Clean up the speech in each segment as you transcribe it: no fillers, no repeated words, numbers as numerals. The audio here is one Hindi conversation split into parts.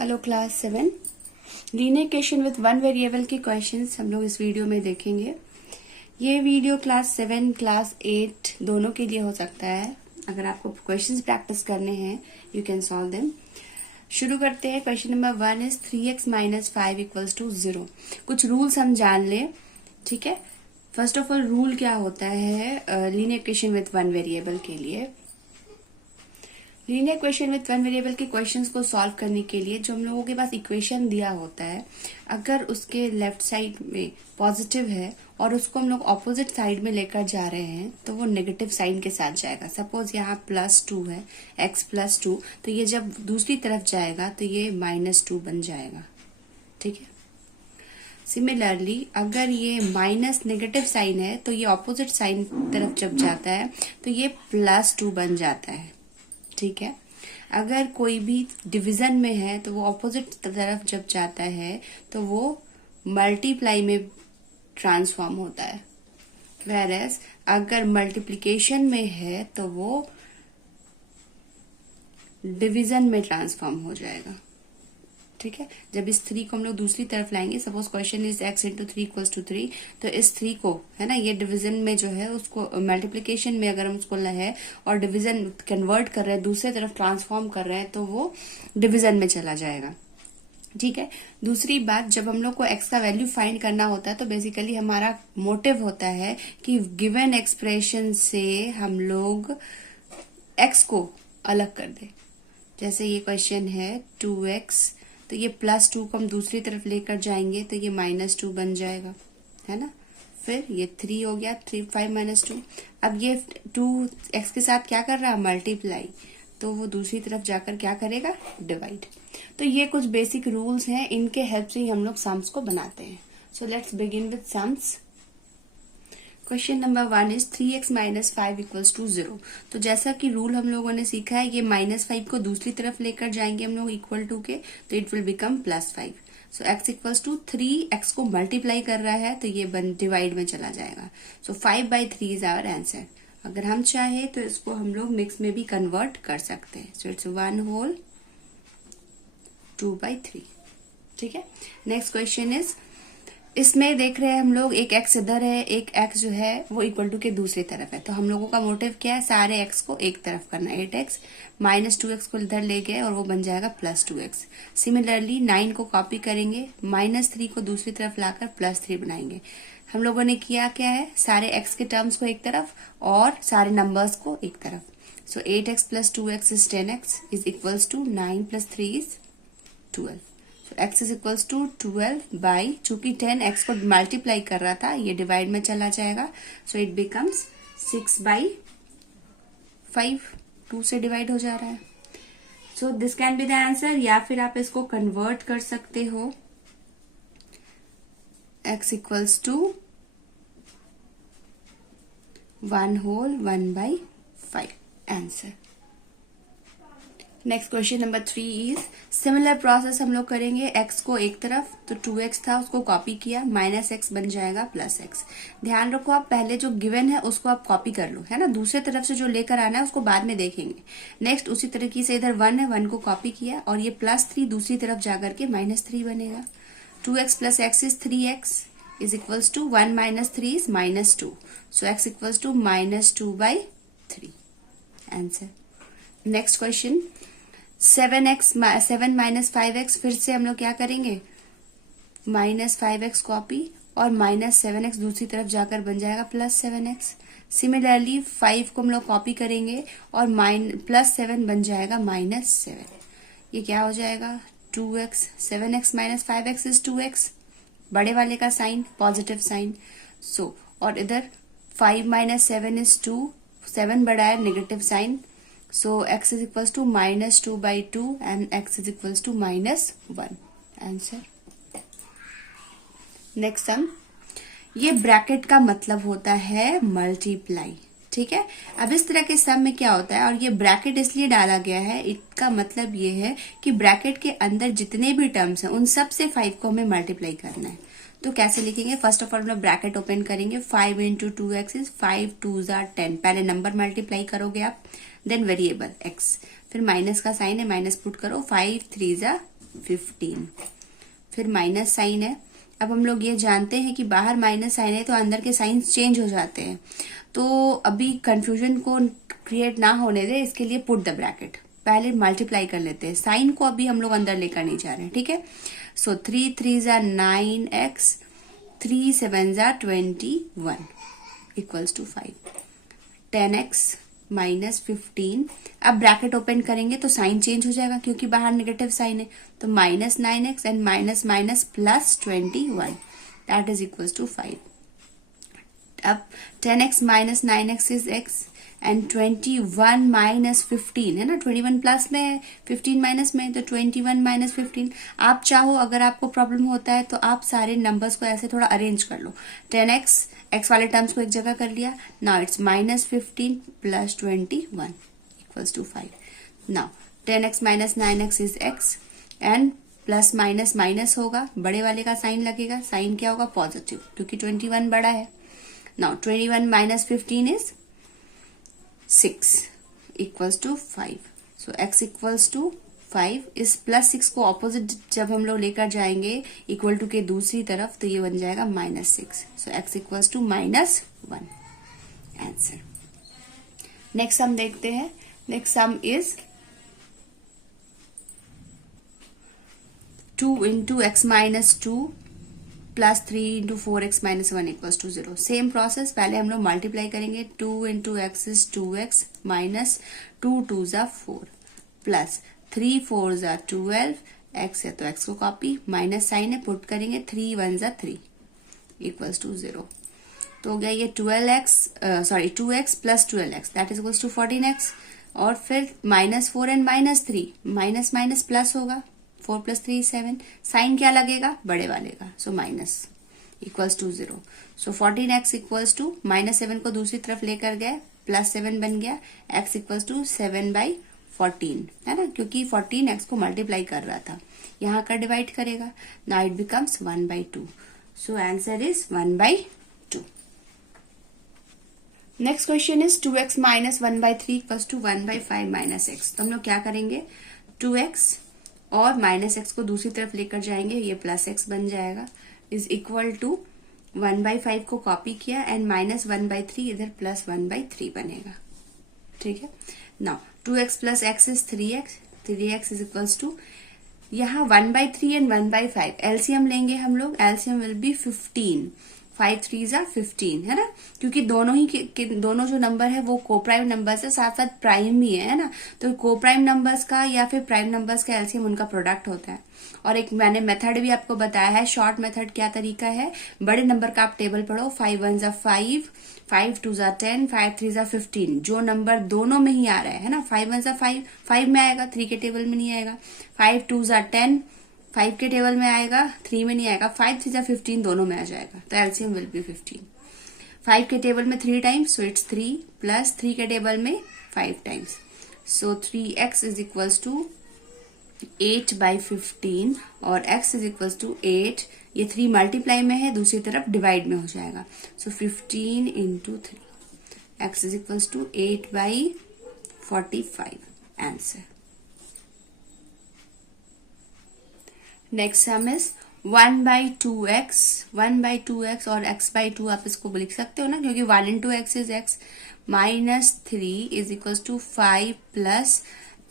Hello class 7 linear equation with one variable के क्वेश्चंस हम लोग इस वीडियो में देखेंगे। ये वीडियो क्लास 7 क्लास 8 दोनों के लिए हो सकता है। अगर आपको क्वेश्चंस प्रैक्टिस करने हैं यू कैन सॉल्व देम। शुरू करते हैं। Question number 1 is 3x minus 5 equals to 0। कुछ रूल्स हम जान लें, ठीक है। फर्स्ट ऑफ ऑल रूल क्या होता है linear equation with one variable के लिए। Linear equation with one variable के क्वेश्चंस को सॉल्व करने के लिए जो हम लोगों के पास इक्वेशन दिया होता है, अगर उसके लेफ्ट साइड में पॉजिटिव है और उसको हम लोग ऑपोजिट साइड में लेकर जा रहे हैं तो वो नेगेटिव साइन के साथ जाएगा। सपोज यहाँ +2 है, x +2, तो ये जब दूसरी तरफ जाएगा तो ये -2 बन जाएगा, ठीक है। सिमिलरली अगर ये माइनस नेगेटिव साइन है तो ये ऑपोजिट साइन तरफ जब जाता है तो ये +2 बन जाता है, ठीक है। अगर कोई भी डिवीजन में है तो वो ऑपोजिट तरफ जब जाता है तो वो मल्टीप्लाई में ट्रांसफॉर्म होता है। वेरएज अगर मल्टीप्लिकेशन में है तो वो डिवीजन में ट्रांसफॉर्म हो जाएगा, ठीक है। जब इस 3 को हम लोग दूसरी तरफ लाएंगे, suppose question is x into 3 equals to 3, तो इस 3 को है ना, ये डिवीजन में जो है उसको मल्टीप्लिकेशन में अगर हम उसको है और डिवीजन कन्वर्ट कर रहे हैं, दूसरे तरफ ट्रांसफॉर्म कर रहे हैं तो वो डिवीजन में चला जाएगा, ठीक है। दूसरी बात, जब हम लोग को x का वैल्यू फाइंड करना होता है तो बेसिकली हमारा मोटिव होता है कि गिवन एक्सप्रेशन से हम लोग x को अलग कर दें। जैसे ये क्वेश्चन है 2x, तो ये +2 को हम दूसरी तरफ लेकर जाएंगे तो ये -2 बन जाएगा, है ना। फिर ये 3 हो गया, 5 - 2। अब ये 2x के साथ क्या कर रहा है, मल्टीप्लाई, तो वो दूसरी तरफ जाकर क्या करेगा, डिवाइड। तो ये कुछ बेसिक रूल्स हैं, इनके हेल्प से ही हम लोग सम्स को बनाते हैं। So let's begin with sums. Question number 1 is 3x minus 5 equals to 0। तो जैसा कि रूल हम लोगों ने सीखा है, ये -5 को दूसरी तरफ लेकर जाएंगे हम लोग इक्वल टू के, तो it will become +5। So x equals to 3, x को मल्टीप्लाई कर रहा है तो ये डिवाइड में चला जाएगा। So 5/3 is our answer. अगर हम चाहे तो इसको हम लोग मिक्स में भी कन्वर्ट कर सकते हैं। सो इट्स 1 होल 2/3, ठीक है। नेक्स्ट क्वेश्चन इज, इसमें देख रहे हैं हम लोग एक x इधर है, एक x जो है वो इक्वल टू के दूसरी तरफ है। तो हम लोगों का मोटिव क्या है, सारे x को एक तरफ करना। 8x -2x को इधर ले गए और वो बन जाएगा +2x। सिमिलरली 9 को कॉपी करेंगे, -3 को दूसरी तरफ लाकर +3 बनाएंगे। हम लोगों ने किया क्या है, सारे x के टर्म्स को एक तरफ और सारे नंबर्स को एक तरफ। So 8x + 2x is 10x is equals to 9 + 3 is 12। x is equals to 12 by, चूंकि 10 x को मल्टीप्लाई कर रहा था ये डिवाइड में चला जाएगा। सो इट बिकम्स 6/5, 2 से डिवाइड हो जा रहा है। So this can be the answer. या फिर आप इसको कन्वर्ट कर सकते हो, x equals to 1 whole 1/5 answer. Next question number 3 is similar process हम लोग करेंगे। x को एक तरफ, तो 2x था उसको कॉपी किया, -x बन जाएगा +x। ध्यान रखो, आप पहले जो गिवन है उसको आप कॉपी कर लो, है ना। दूसरे तरफ से जो लेकर आना है उसको बाद में देखेंगे। नेक्स्ट उसी तरीके से इधर 1 है, 1 को कॉपी किया और ये +3 दूसरी तरफ जाकर के -3 बनेगा। 2x + x is 3x is equals to 1 - 3 is -2। So x equals to -2/3 answer. Next question 7 - 5x, फिर से हम लोग क्या करेंगे, -5x कॉपी और -7x दूसरी तरफ जाकर बन जाएगा +7x। सिमिलरली 5 को हम लोग कॉपी करेंगे और +7 बन जाएगा -7। ये क्या हो जाएगा, 2x, 7x - 5x is 2x, बड़े वाले का साइन पॉजिटिव साइन। सो और इधर 5 - 7 इज 2, 7 बड़ा है, negative sign. So x is equals to -2/2 and x is equals to -1 answer. Next सम, ये ब्रैकेट का मतलब होता है मल्टीप्लाई, ठीक है। अब इस तरह के सम में क्या होता है, और ये ब्रैकेट इसलिए डाला गया है, इसका मतलब ये है कि ब्रैकेट के अंदर जितने भी टर्म्स हैं उन सब से 5 को हमें मल्टीप्लाई करना है। तो कैसे लिखेंगे, फर्स्ट ऑफ ऑल हम लोग ब्रैकेट ओपन करेंगे, 5 × 2x इज 5 2s are 10। पहले नंबर मल्टीप्लाई करोगे आप, देन वेरिएबल x, फिर माइनस का साइन है, माइनस पुट करो, 5 3s are 15। फिर माइनस साइन है। अब हम लोग ये जानते हैं कि बाहर माइनस साइन है तो अंदर के साइंस चेंज हो जाते हैं, तो अभी कंफ्यूजन को क्रिएट ना होने दे इसके लिए पुट द ब्रैकेट, पहले मल्टीप्लाई कर लेते हैं। साइन को अभी हम लोग अंदर लेकर नहीं जा रहे हैं, ठीक है। सो 3 3 ज़ा 9x, 3 7 ज़ा 21 इक्वल्स टू 5। 10x minus 15। अब ब्रैकेट ओपन करेंगे तो साइन चेंज हो जाएगा क्योंकि बाहर नेगेटिव साइन है, तो minus 9x and minus minus plus 21 that is equals to 5। अब 10x minus 9x is x and 21 minus 15 है ना, 21 प्लस में है, 15 माइनस में है, तो 21 माइनस 15। आप चाहो, अगर आपको प्रॉब्लम होता है तो आप सारे नंबर्स को ऐसे थोड़ा अरेंज कर लो। 10x x वाले टर्म्स को एक जगह कर लिया, now it's minus 15 plus 21 equals to 5। Now 10x minus 9x is x and plus minus minus होगा, बड़े वाले का साइन लगेगा, साइन क्या होगा पॉजिटिव क्योंकि 21 बड़ा है। Now 21 minus 15 is 6 equals to 5। So x equals to 5। इस प्लस 6 को ऑपोजिट जब हम लोग लेकर जाएंगे इक्वल टू के दूसरी तरफ तो ये बन जाएगा minus 6। So x equals to minus 1 answer. Next sum देखते हैं। Next sum is 2 into x minus 2 plus 3 into 4x minus 1 equals to 0। Same process, पहले हम लोग मल्टीप्लाई करेंगे। 2 into x is 2x minus 2 2 ज़ा 4 प्लस 3 4 ज़ा 12, x है तो x को कॉपी, माइनस साइन है पुट करेंगे, 3 1 ज़ा 3 इक्वल्स टू 0। तो हो गया ये 2x plus 12x that is equals to 14x। और फिर minus 4 and minus 3, minus minus plus होगा, 4 प्लस 3 7, साइन क्या लगेगा बड़े वाले का, so minus equals to 0। So 14x equals to minus 7 को दूसरी तरफ लेकर गए, प्लस 7 बन गया, x इक्वल्स टू 7/14 है ना, क्योंकि 14 x को मल्टीप्लाई कर रहा था, यहाँ कर डिवाइड करेगा, now it becomes 1/2। So answer is 1/2। Next question is 2x minus 1/3 equals to 1/5 minus x। तो हम लोग क्या करेंगे, 2x और माइनस एक्स को दूसरी तरफ लेकर जाएंगे, ये प्लस एक्स बन जाएगा, इज इक्वल टू 1/5 को कॉपी किया एंड माइनस 1/3 इधर प्लस 1/3 बनेगा, ठीक है। Now 2x plus x is 3x, 3x is equals to, यहाँ 1/3 एंड 1/5 एलसीएम लेंगे हम लोग, एलसीएम विल बी 15, 5 3 ज़ा 15 है ना, क्योंकि दोनों जो नंबर है वो कोप्राइम नंबर्स है, साथ साथ प्राइम भी है ना, तो कोप्राइम नंबर्स का या फिर प्राइम नंबर्स का एलसीएम उनका प्रोडक्ट होता है। और एक मैंने मेथड भी आपको बताया है, शॉर्ट मेथड क्या तरीका है, बड़े नंबर का आप टेबल पढ़ो, 5 1 ज़ा 5, 5 2 ज़ा 10, 5 3 ज़ा 15, जो नंबर दोनों में ही आ रहा है ना, 5 1 ज़ा 5, 5 में आएगा, 3 के टेबल में नहीं आएगा, 5 2 ज़ा 10, 5 के टेबल में आएगा, 3 में नहीं आएगा, 5 3 ज़ा 15 दोनों में आ जाएगा, तो एलसीएम विल बी 15। 5 के टेबल में 3 टाइम्स, सो इट्स 3 प्लस 3 के टेबल में 5 times, so 3x is equals to 8/15 और x इज इक्वल्स टू 8, ये 3 मल्टीप्लाई में है, दूसरी तरफ डिवाइड में हो जाएगा, so 15 into 3, x is equals to 8/45 answer. Next sum is 1/2x, 1/2x और x/2 आप इसको लिख सकते हो ना, क्योंकि 1 into x is x, minus 3 is equals to 5 plus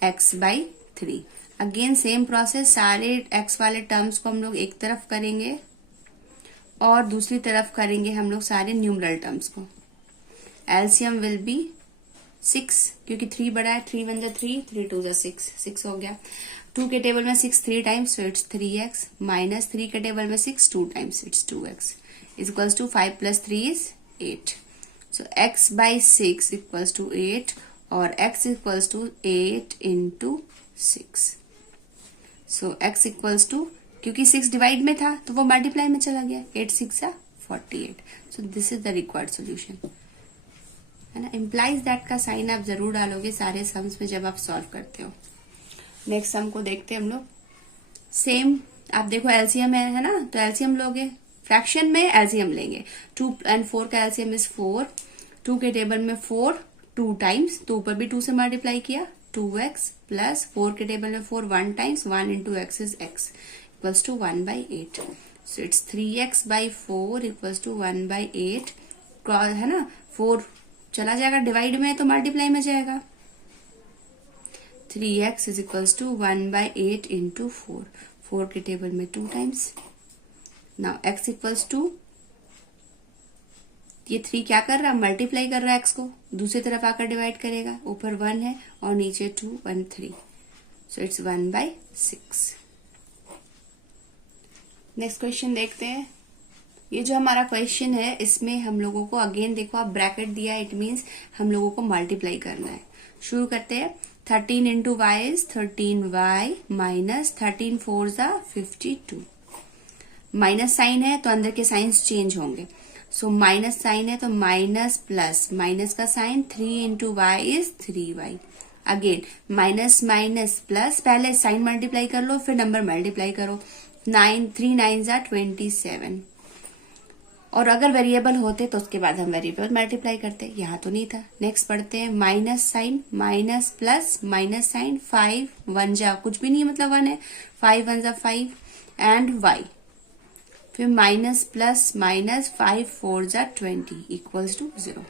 x/3। Again same process, सारे x वाले टर्म्स को हम लोग एक तरफ करेंगे और दूसरी तरफ करेंगे हम लोग सारे न्यूमरल टर्म्स को। एलसीएम विल बी 6, क्योंकि 3 बड़ा है, 3 1 ज़ा 3, 3 2 ज़ा 6, 6 हो गया। 2 के टेबल में 6 3 times, so it's 3x, minus 3 के टेबल में 6 2 times, it's 2x, is equals to 5 plus 3 is 8, so x/6 equals to 8 और x equals to 8 into 6, so x equals to, क्योंकि 6 डिवाइड में था तो वो मल्टीप्लाई में चला गया, 8 6 ज़ा 48, so this is the required solution है ना। इम्प्लाइज दैट का साइन आप जरूर डालोगे सारे सम्स में जब आप सॉल्व करते हो। नेक्स्ट सम को देखते हैं हम लोग। सेम आप देखो एलसीएम है ना, तो एलसीएम लोगे, फ्रैक्शन में एलसीएम लेंगे, 2 and 4 का एलसीएम इज 4, 2 के टेबल में 4 2 टाइम्स, तो ऊपर भी 2 से मल्टीप्लाई किया, 2x प्लस 4 के टेबल में 4 1 times 1 into x is x equals to 1/8. So it's 3x by 4 equals to 1/8. है ना, 4 चला जाएगा डिवाइड में तो मल्टीप्लाई में जाएगा. 3x is equals to 1/8 into 4. 4 के टेबल में 2 times. Now x equals to, ये 3 क्या कर रहा है, मल्टीप्लाई कर रहा है x को, दूसरी तरफ आकर डिवाइड करेगा. ऊपर 1 है और नीचे 2 1 3. So it's 1/6. नेक्स्ट क्वेश्चन देखते हैं. ये जो हमारा क्वेश्चन है इसमें हम लोगों को अगेन देखो आप ब्रैकेट दिया है, इट मीन्स हम लोगों को मल्टीप्लाई करना है. शुरू करते हैं. 13 into y is 13y minus 13 4 ज़ा 52. माइनस साइन है तो अंदर के साइंस चेंज होंगे. सो माइनस साइन है तो माइनस प्लस, माइनस का sign 3 into y is 3y. Again minus minus plus, पहले साइन मल्टीप्लाई कर लो फिर नंबर मल्टीप्लाई करो. 3 9 ज़ा 27. और अगर वेरिएबल होते तो उसके बाद हम वेरिएबल मल्टीप्लाई करते, यहाँ तो नहीं था. नेक्स्ट पढ़ते हैं. Minus sign minus plus minus sign 5 1 जा कुछ भी नहीं मतलब 1 है. 5 1 जा 5 एंड y. फिर माइनस प्लस माइनस 5 4 जा 20 इक्वल्स टू 0.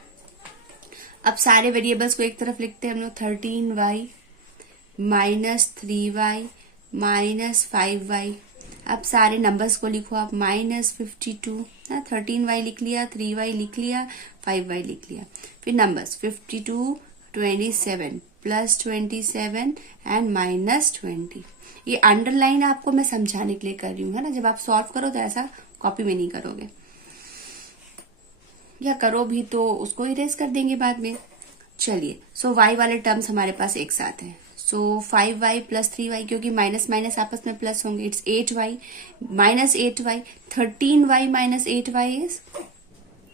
अब सारे वेरिएबल्स को एक तरफ लिखते हैं हम लोग. 13y minus 3y minus 5y. अब सारे नंबर्स को लिखो आप. माइनस 52, 13y लिख लिया, 3y लिख लिया, 5y लिख लिया. फिर नंबर्स 52 27 प्लस 27 एंड माइनस 20. ये अंडरलाइन आपको मैं समझाने के लिए कर रही हूँ, है ना. जब आप सॉल्व करो तो ऐसा कॉपी में नहीं करोगे, या करो भी तो उसको इरेज कर देंगे बाद में. चलिए, सो y वाले टर्म्स हमारे पास एक साथ हैं. सो 5y प्लस 3y, क्योंकि माइनस माइनस आपस में प्लस होंगे. It's 8y minus 8y. 13y minus 8y is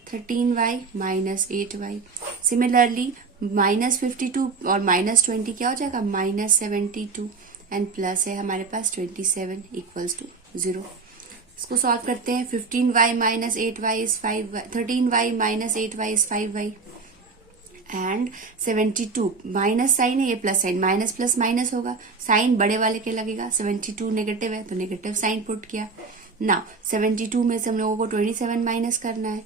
13y minus 8y. Similarly minus 52 और माइनस 20 क्या हो जाएगा, माइनस 72 एंड प्लस है हमारे पास 27 इक्वल्स टू 0. इसको सॉल्व करते हैं. 15y minus 8y is 5y. 13y minus 8y is 5y and 72. Minus sign है, ये plus sign, minus plus minus होगा, साइन बड़े वाले के लगेगा. 72 नेगेटिव है तो नेगेटिव साइन पुट किया. ना 72 में से हम लोगों को 27 माइनस करना है.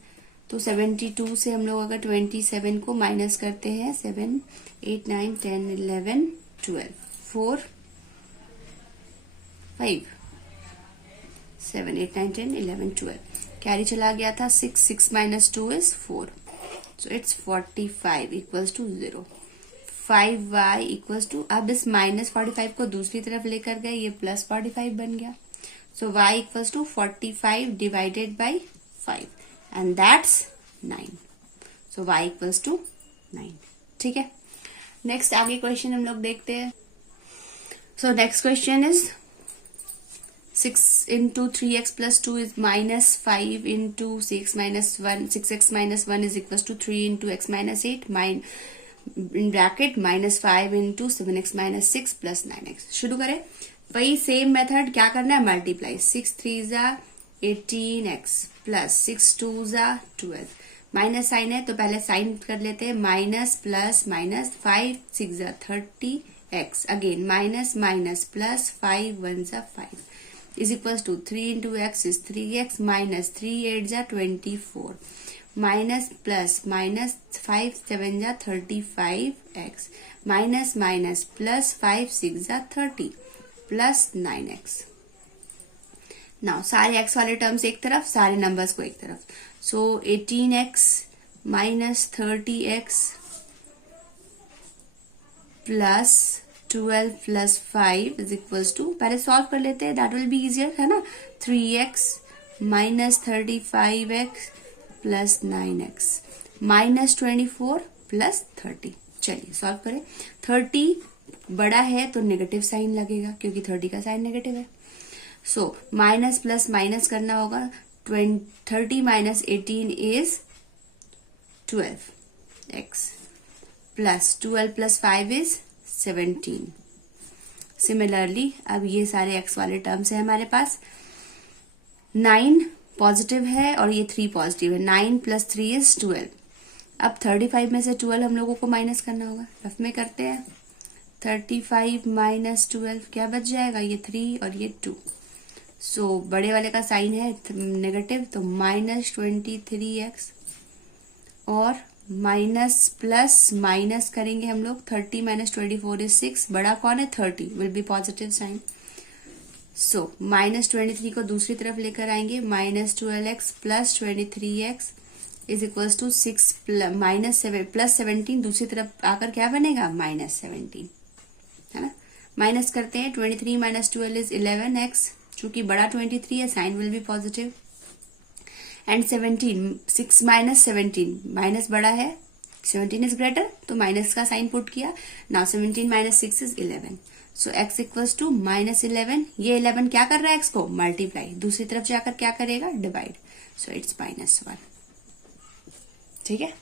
तो 72 से हम लोग अगर 27 को माइनस करते हैं, 7 8 9 10 11 12 4 5 7 8 9 10 11 12. कैरी चला गया था. 6 minus 2 is 4. So it's 45 equals to 0. 5y equals to, अब इस माइनस 45 को दूसरी तरफ लेकर गए, ये प्लस 45 बन गया. So y equals to 45 divided by 5 and that's 9. So y equals to 9. ठीक है. नेक्स्ट आगे क्वेश्चन हम लोग देखते हैं. So next question is 6 into 3x plus 2 is minus 5 into 6 minus 1. 6x minus 1 is equals to 3 into x minus 8. In bracket minus 5 into 7x minus 6 plus 9x. शुरू करें. वही सेम मेथड क्या करना है, मल्टीप्लाई. 6 3 ज़ा 18x प्लस 6 2 ज़ा 12. माइनस साइन है तो पहले साइन कर लेते हैं. माइनस प्लस माइनस 5 6 ज़ा 30x. Again minus minus plus 5 1 ज़ा 5 is equals to 3 into x is 3x minus 3 8 जा 24 minus plus minus 5 7 जा 35x minus minus plus 5 6 जा 30 plus 9x. नाउ सारे x वाले टर्म्स एक तरफ, सारे नंबर्स को एक तरफ. सो 18x minus 30x plus 12 plus 5 is equals to, पहले सॉल्व कर लेते हैं, दैट विल बी इजियर, है ना. 3x minus 35x plus 9x minus 24 plus 30. चलिए सॉल्व करें. 30 बड़ा है तो नेगेटिव साइन लगेगा क्योंकि 30 का साइन नेगेटिव है. सो माइनस प्लस माइनस करना होगा. 30 minus 18 is 12x plus 12 plus 5 is 17. Similarly अब ये सारे x वाले टर्म्स है हमारे पास. 9 पॉजिटिव है और ये 3 पॉजिटिव है. 9 प्लस 3 इज 12. अब 35 में से 12 हम लोगों को माइनस करना होगा. रफ में करते हैं. 35 माइनस 12 क्या बच जाएगा, ये 3 और ये 2। सो बड़े वाले का साइन है नेगेटिव, तो -23x और माइनस प्लस माइनस करेंगे हम लोग, 30 माइनस 24 इज 6, बड़ा कौन है 30, will be positive sign. So -23 को दूसरी तरफ लेकर आएंगे, -12x plus 23x is equals to 6 plus 17, दूसरी तरफ आकर क्या बनेगा -17, है ना। माइनस करते हैं, 23 माइनस 12 इज 11x, चूंकि बड़ा 23 है sign will be positive. And 17, 6 minus 17, minus बड़ा है 17 इज ग्रेटर, तो माइनस का साइन पुट किया। Now 17 minus 6 is 11, so x equals to -11। ये 11 क्या कर रहा है, x को मल्टीप्लाई, दूसरी तरफ जाकर क्या करेगा, डिवाइड, सो इट्स -1। ठीक है,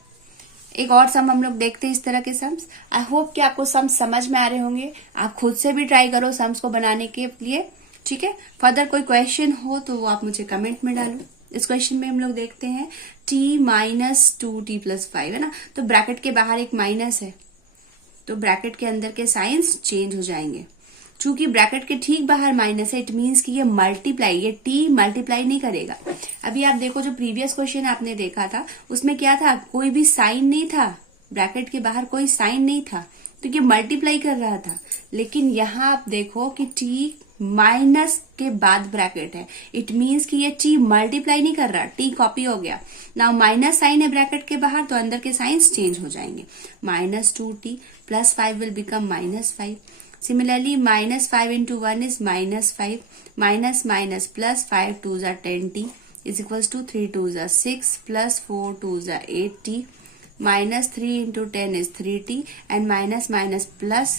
एक और सम हम लोग देखते हैं इस तरह के सम्स। आई होप कि आपको सम्स समझ में आ रहे होंगे, आप खुद से भी ट्राई करो सम्स को बनाने के लिए। ठीक है, फर्दर कोई क्वेश्चन हो तो वो आप मुझे कमेंट में डालो। इस क्वेश्चन में हम लोग देखते हैं t माइनस 2t प्लस 5 है ना, तो ब्रैकेट के बाहर एक माइनस है, तो ब्रैकेट के अंदर के साइंस चेंज हो जाएंगे। चूंकि ब्रैकेट के ठीक बाहर माइनस है, इट मीन्स कि ये मल्टीप्लाई, ये t मल्टीप्लाई नहीं करेगा। अभी आप देखो जो प्रीवियस क्वेश्चन आपने देखा था उसमें क्या था, कोई भी साइन नहीं था, ब्रैकेट के बाहर कोई साइन नहीं था, तो ये मल्टीप्लाई कर रहा था। लेकिन यहाँ आप देखो कि t माइनस के बाद ब्रैकेट है, इट मीन्स कि ये t मल्टीप्लाई नहीं कर रहा, t कॉपी हो गया। नाउ माइनस साइन है ब्रैकेट के बाहर, तो अंदर के साइंस चेंज हो जाएंगे। -2t plus 5 will become -5। Similarly -5 into 1 is -5, minus minus plus 5 2s are 10t is equals to 3 2s are 6 plus 4 2s are 8t, minus 3 into 10 is 3t and minus minus plus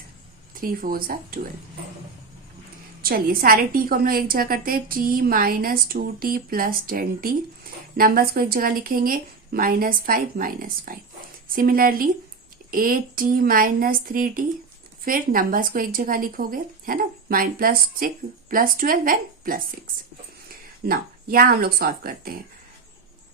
3 4s are 12। चलिए सारे t को हम लोग एक जगह करते हैं, t minus 2t plus 10t, numbers को एक जगह लिखेंगे, -5 सिमिलरली 8t माइनस 3t, फिर नंबर्स को एक जगह लिखोगे, है ना, +6 प्लस 12 एंड +6। नाउ यहाँ हम लोग सॉल्व करते हैं,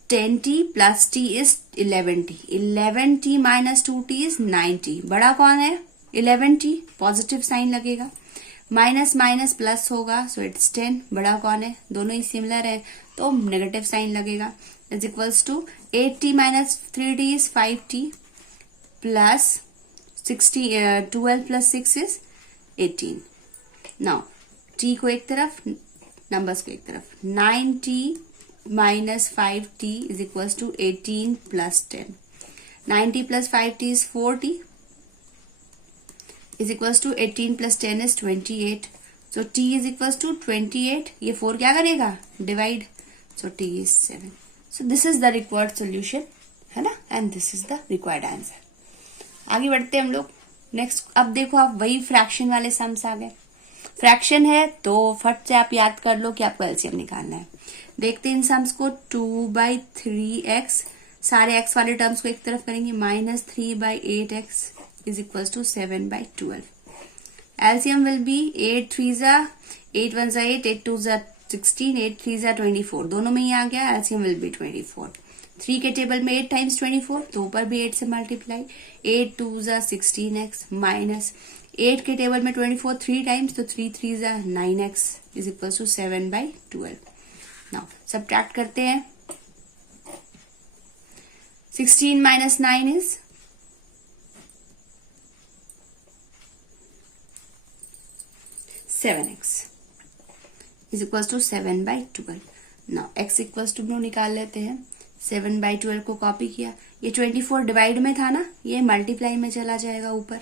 10t plus t is 11t, 11t minus 2t is 9t, बड़ा कौन है 11t, पॉजिटिव साइन लगेगा। माइनस माइनस प्लस होगा, सो इट्स 10, बड़ा कौन है, दोनों ही सिमिलर है तो नेगेटिव साइन लगेगा। Is equals to 8t minus 3t is 5t plus 12 plus 6 is 18। Now t को एक तरफ, नंबर्स को एक तरफ, 9t minus 5t is equals to 18 plus 10, 9t plus 5t is 4t is equals to 18 plus 10 is 28, so t is equals to 28, ये 4 क्या करेगा, divide, so t is 7, so this is the required solution, है ना, and this is the required answer। आगे बढ़ते हैं हम लोग नेक्स्ट। अब देखो आप वही फ्रैक्शन वाले सम्स आ गए, फ्रैक्शन है तो फट से आप याद कर लो कि आपको एलसीएम निकालना है। देखते हैं इन सम्स को, 2/3x, सारे x वाले टर्म्स को एक तरफ करेंगे, -3/8x is equals to 7/12। LCM will be 8 3s are 8 1s are 8, 8 2s are 16, 8 3s are 24, दोनों में ही आ गया, LCM will be 24। 3 के टेबल में 8 टाइम्स 24, तो ऊपर भी 8 से multiply, 8 2s are 16x minus 8 के टेबल में 24 3 टाइम्स, तो 3 3s are 9x is equals to 7/12। Now subtract करते हैं, 16 minus 9 is 7x is equals to 7/12। Now x equals to हम निकाल लेते हैं, 7/12 को कॉपी किया, ये 24 डिवाइड में था ना, ये मल्टीप्लाई में चला जाएगा ऊपर,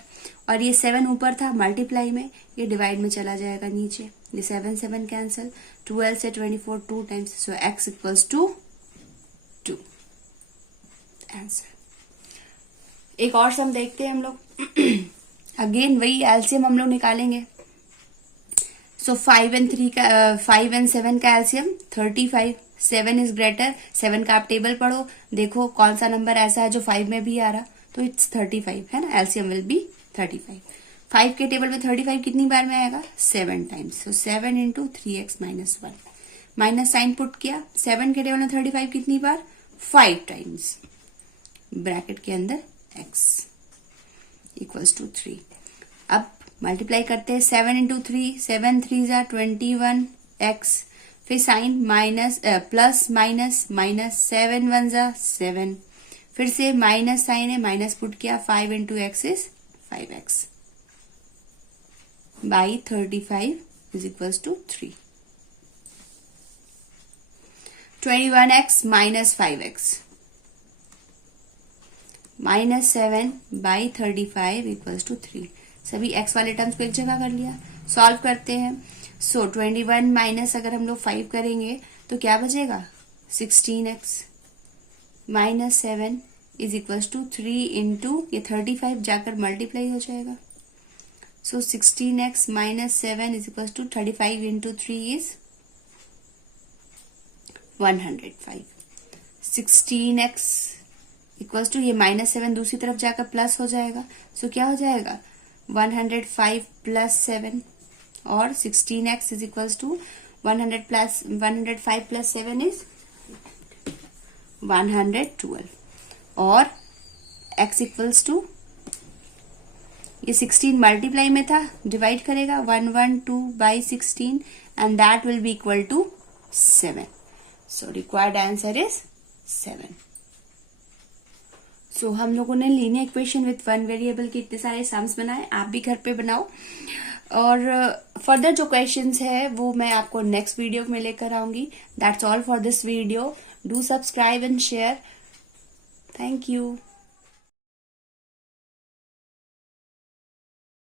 और ये 7 ऊपर था मल्टीप्लाई में, ये डिवाइड में चला जाएगा नीचे, ये 7 7 कैंसिल, 12 से 24 2 times, so x equals to 2 answer. एक और सम देखते हैं हम लोग, अगेन वही एलसीएम हम लोग निकालेंगे। सो 5 and 7 का एलसीएम 35, 7 इज ग्रेटर, 7 का आप टेबल पढ़ो, देखो कौन सा नंबर ऐसा है जो 5 में भी आ रहा, तो इट्स 35, है ना, एलसीएम विल बी 35। 5 के टेबल में 35 कितनी बार में आएगा, 7 times, so 7 into 3x minus 1, minus sign put किया, 7 के टेबल में 35 कितनी बार, 5 टाइम्स, ब्रैकेट के अंदर x इक्वल्स टू 3। अब मल्टीप्लाई करते हैं 7 इंटू 3, 7 3 जा 21 एक्स, फिर sign minus plus minus minus, 7 1 जा 7, फिर से माइनस साइन है, माइनस पुट किया, 5 into x is 5x by 35 is equals to 3। 21x minus 5x minus 7 by 35 equals to 3। सभी x वाले टर्म्स को एक जगह कर लिया, सॉल्व करते हैं। सो 21 माइनस अगर हम लोग 5 करेंगे तो क्या बचेगा, 16x minus 7 is equals to 3 into ये 35 जाकर मल्टीप्लाई हो जाएगा। So 16x minus 7 is equals to 35 into 3 is 105। 16x इक्वल्स टू ये माइनस 7 दूसरी तरफ जाकर प्लस हो जाएगा। सो क्या हो जाएगा, 105 प्लस 7 और 16x is equals to 105 plus 7 is 112 और x इक्वल्स टू ये 16 मल्टीप्लाई में था, डिवाइड करेगा 112 by 16 and that will be equal to 7। So required answer is 7। So हम लोगों ने linear equation with one variable के इतने सारे सम्स बनाए, आप भी घर पे बनाओ। और फर्दर जो क्वेश्चंस है वो मैं आपको नेक्स्ट वीडियो में लेकर आऊंगी। That's all for this video. Do subscribe and share. Thank you.